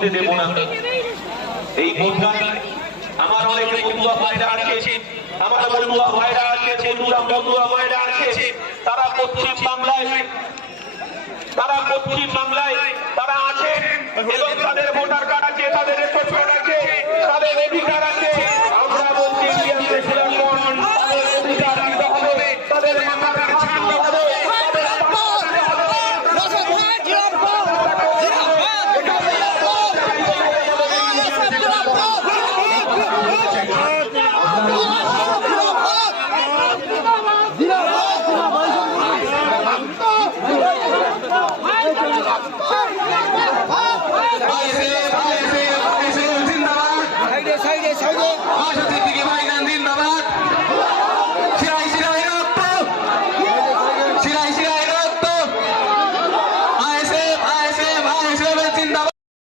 হতে দেব না। এই ভোটটায় আমার অনেক বন্ধুরা ভাইরা আছে, আমার বন্ধুরা ভাইরা আছে, বন্ধুরা ভাইরা আছে, তারা পশ্চিম বাংলায় তারা আছে এবং তাদের ভোটার কার্ড আছে, তাদের রেশন কার্ড আছে, তাদের অধিকার আছে।